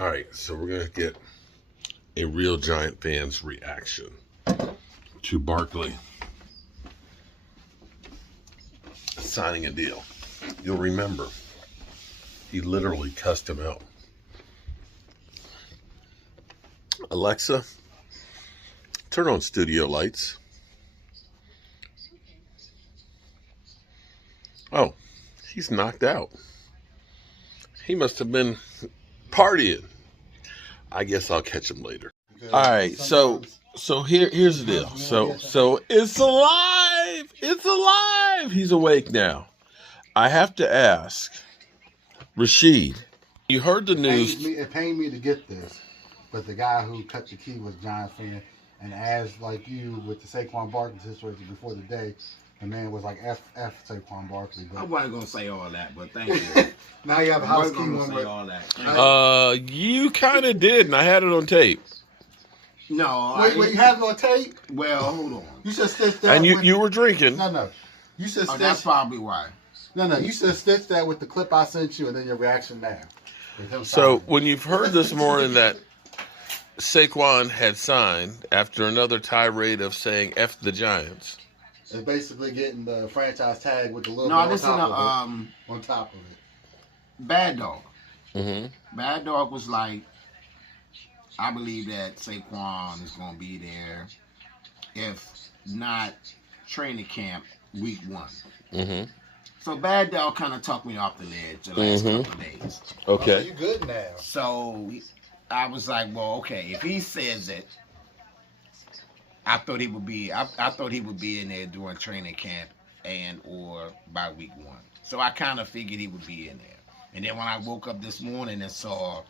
All right, so we're going to get a real Giant fan's reaction to Barkley signing a deal. You'll remember, he literally cussed him out. Alexa, turn on studio lights. Oh, he's knocked out. He must have been partying. I guess I'll catch him later. All right, so here's the deal. So it's alive. It's alive. He's awake now. I have to ask, Rashid, you heard the news. It pained me to get this, but the guy who cut the key was a Giants fan, and as like you with the Saquan Barkley situation before the day, the man was like F Saquon Barkley. I wasn't gonna say all that, but thank you. Now you have a house key one. Say all that. You kind of did, and I had it on tape. No, wait, you have it on tape? Well, hold on. You should stitch that. And you were drinking. No. You should. Oh, that's probably why. No. You should stitch that with the clip I sent you, and then your reaction now. So when you've heard this morning that Saquon had signed after another tirade of saying "F the Giants," it's basically getting the franchise tag with the little. No, this is on top of it. Bad Dog. Mm-hmm. Bad Dog was like, I believe that Saquon is going to be there, if not training camp week 1. Mm-hmm. So Bad Dog kind of talked me off the ledge the last couple of days. Okay. Oh, so you good now? So I was like, well, okay, if he says it, I thought he would be. I thought he would be in there during training camp and or by week 1. So I kind of figured he would be in there. And then when I woke up this morning and saw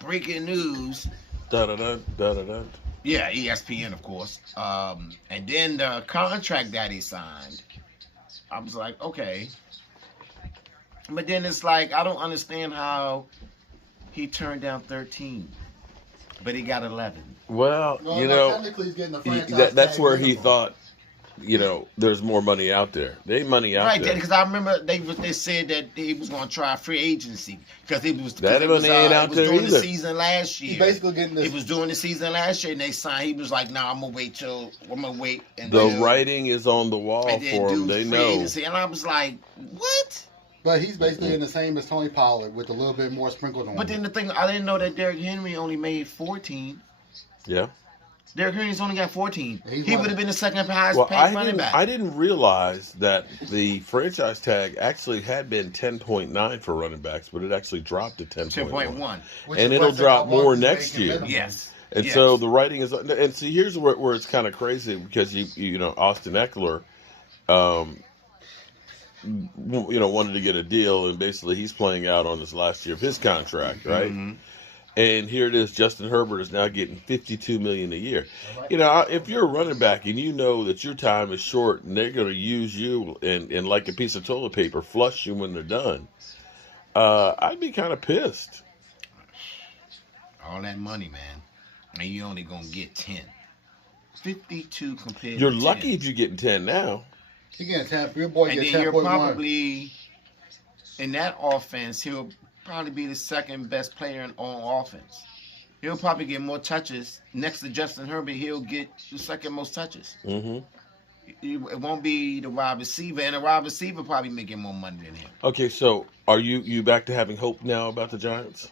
breaking news, yeah, ESPN of course, and then the contract that he signed, I was like, okay. But then it's like I don't understand how he turned down 13, but he got 11. Well, technically he's getting the franchise that's tag where he minimum. thought, there's more money out there. There ain't money out Right, there. because I remember they said that he was going to try free agency because he was That money ain't out there doing either. the season last year. He's basically getting this. He was doing the season last year, and they signed. He was like, "No, I'm gonna wait and The writing is on the wall and then for do him. They free know. agency." And I was like, "What?" But he's basically in the same as Tony Pollard with a little bit more sprinkled on. But then the thing, I didn't know that Derrick Henry only made 14. Yeah. Derrick Henry's only got 14. He's He one would have of- been the second highest paid running back. I didn't realize that the franchise tag actually had been 10.9 for running backs, but it actually dropped to 10.1. 10.1. And it'll drop more next year. Yes. And Yes. so the writing is, and see, here's where it's kind of crazy because Austin Eckler, wanted to get a deal, and basically he's playing out on this last year of his contract, right? Mm-hmm. And here it is, Justin Herbert is now getting $52 million a year. If you're a running back and you know that your time is short and they're going to use you and like a piece of toilet paper, flush you when they're done, I'd be kind of pissed. All that money, man, and you only gonna get 10. 52 compared. You're to 10. lucky if you're getting 10 now. You're getting 10. Your boy And gets then you're 10.1. probably in that offense. He'll probably be the second best player on offense. He'll probably get more touches next to Justin Herbert. He'll get the second most touches. Mm-hmm. It won't be the wide receiver, and the wide receiver probably making more money than him. Okay, so are you back to having hope now about the Giants?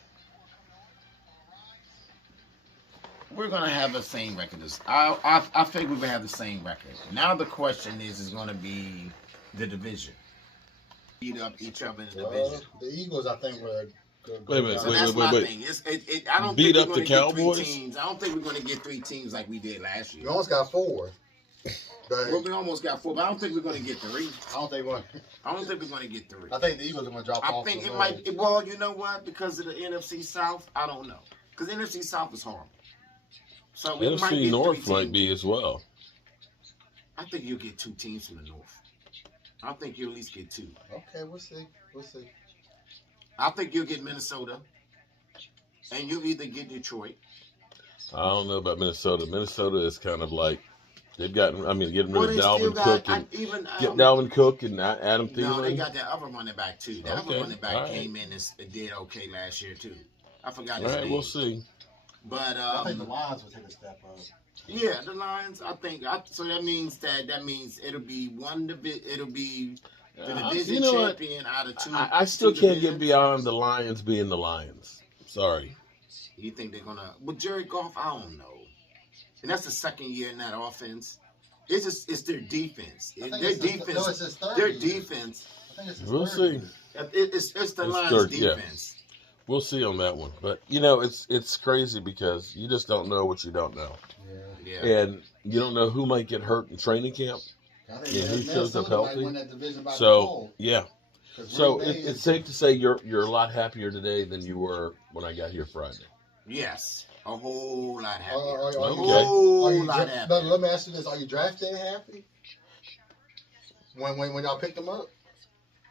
We're gonna have the same record. I think we're gonna have the same record. Now the question is gonna be the division. Beat up each other in the division. The Eagles, I think, were good. Wait a minute, So wait, that's wait, my wait. thing. I don't Beat think up we're the gonna get Cowboys? 3 teams. I don't think we're gonna get 3 teams like we did last year. You almost got 4. Well, we almost got 4, but I don't think we're gonna get 3. I don't think we're. I don't think we're gonna get 3. I think the Eagles are going to drop I off. think the it road. might. Well, you know what? Because of the NFC South, I don't know. Because NFC South is horrible. So we might NFC get North 3 might teams. be as well. I think you'll get 2 teams from the North. I think you'll at least get 2. Okay, we'll see. We'll see. I think you'll get Minnesota, and you'll either get Detroit. I don't know about Minnesota. Minnesota is kind of like they've gotten. Getting Well, rid they of still Dalvin got Cook and Dalvin Cook and Adam Thielen. No, they got that other running back too. That Okay, other running back all right. came in and did okay last year too. I forgot All his right, name. we'll see. But I think the Lions will take a step up. yeah, the Lions. I think so. That means it'll be it'll be the division You know what? champion out of two. I still two can't get divisions. beyond the Lions being the Lions. Sorry. You think they're gonna? With Jared Goff, I don't know. And that's the second year in that offense. It's their defense. Their defense. It's his third Their year. defense. I think it's his We'll third see. year. It's the It's Lions' third, yeah. defense. We'll see on that one. But, you know, it's crazy because you just don't know what you don't know. Yeah. And you don't know who might get hurt in training camp. I And think who shows up Minnesota might healthy. win that division by So, default, yeah. 'cause So Green Bay it's is- safe to say you're a lot happier today than you were when I got here Friday. Yes. A whole lot happier. Are A you whole are you lot dra- happier. but let me ask you this: are you draft day happy? When y'all picked them up?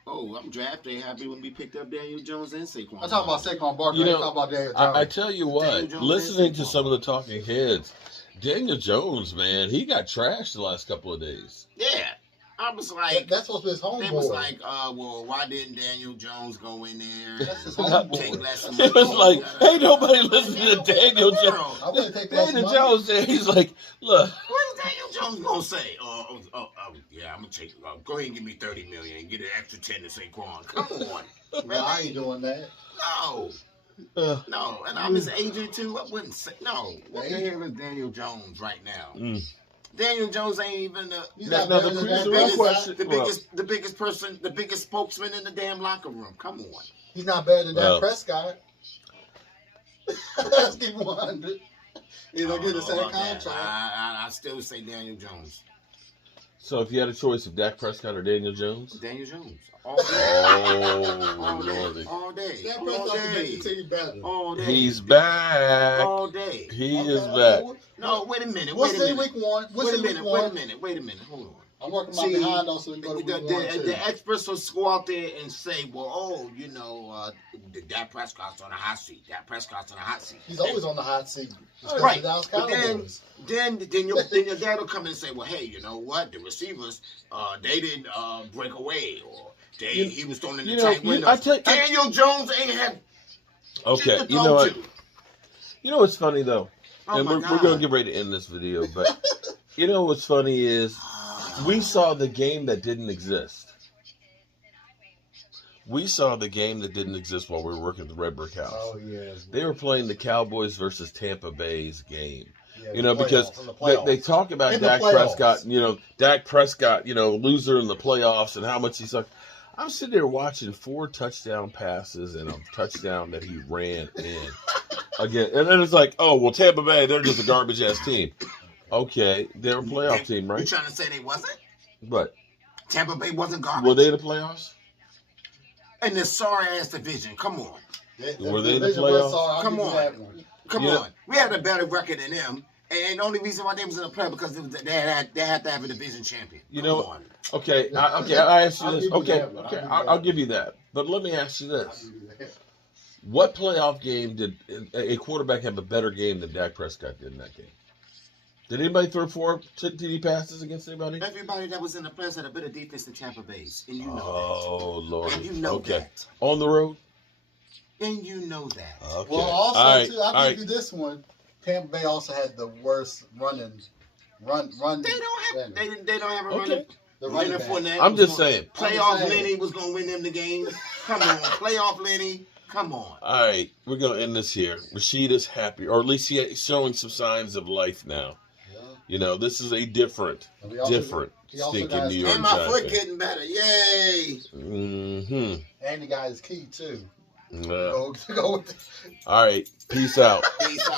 Oh, I'm drafted happy when we picked up Daniel Jones and Saquon. I'm talking about Saquon Barkley. You I know, ain't talking about Daniel Jones. I tell you what, Daniel Jones listening is to Saquon. some of the talking heads, Daniel Jones, man, he got trashed the last couple of days. Yeah. I was like, That's supposed to be his homeboy. they was like, well, why didn't Daniel Jones go in there? That's his Take homeboy. lessons. It was like, hey, nobody listen to Daniel Jones. I wouldn't take less Daniel money. Jones, he's like, look, What is Daniel Jones gonna say? Yeah, I'm gonna take. Go ahead and give me $30 million and get an extra 10 to Saquon. Come on, Well, I ain't doing that. no, and I'm his agent too. I wouldn't say no. What the hell is Daniel Jones right now? Daniel Jones ain't even He's Now, not now better the than real Dak question- Prescott. the biggest person, the biggest spokesman in the damn locker room. Come on. He's not better than Well. Dak Prescott. Let's keep 100. He's gonna get the same about that. contract. I still say Daniel Jones. so if you had a choice of Dak Prescott or Daniel Jones? Daniel Jones. All day. Oh, All day. Lordy. All day. Dak All Prescott can make day. your team better. All day. He's back. all day. He Okay, is okay, back. No, wait a minute. We'll Wait a see minute. week one. We'll Wait a see minute. week Wait a one. minute. Wait a minute. Hold on. I'm working my See, behind on so we can go to week one too. The experts will go out there and say, well, Dak Prescott's on a hot seat. Dak Prescott's on a hot seat. He's always on the hot seat. It's 'cause Right. of the Dallas But Cowboys. then your dad will come in and say, well, hey, you know what? The receivers, they didn't break away, or he was thrown in the tight window. Daniel Jones ain't had Okay, shit to you throw know what? to. You know what's funny though, Oh and my we're God. going to get ready to end this video, but you know what's funny is we saw the game that didn't exist. We saw the game that didn't exist while we were working at the Red Brick House. Oh yeah. They were playing the Cowboys versus Tampa Bay's game. Yeah, You know, the because playoffs, in the they playoffs. talk about In the Dak playoffs. Prescott, Dak Prescott, loser in the playoffs and how much he sucked. I'm sitting there watching 4 touchdown passes and a touchdown that he ran in. Again, and then it's like, oh, well, Tampa Bay, they're just a garbage-ass team. Okay, they're a playoff team, You right? trying to say they wasn't? But Tampa Bay wasn't garbage? were they in the playoffs? In this sorry-ass division. Come on. Were they in the division was playoffs? sorry, I'll Come give you on. that one. Come Yeah. on. We had a better record than them. And the only reason why they was in the playoffs because they had to have a division champion. You Come know- on. Okay, I asked you I'll this. give you Okay, that one. okay, I'll give you I'll that give you that. But let me ask you this. What playoff game did a quarterback have a better game than Dak Prescott did in that game? Did anybody throw 4 TD passes against anybody? Everybody that was in the playoffs had a better defense than Tampa Bay's. And you know Oh, that. Lord. And you know Okay. that. On the road? And you know that. Okay. Well, also All right, too, I'll all give you this one. Tampa Bay also had the worst run. They don't have they don't have a Okay. running. The running Leonard back. Fournette I'm was just gonna- saying. Playoff saying. Lenny was gonna win them the game. Come on, playoff Lenny. Come on. All right, we're going to end this here. Rashid is happy, or at least he's showing some signs of life now. Yeah. This is a different And we also- he also stinking got New his- York And my Giants foot fan. getting better. Yay! Mm-hmm. And he got his key too. Yeah. Go with All right, peace out. Peace out.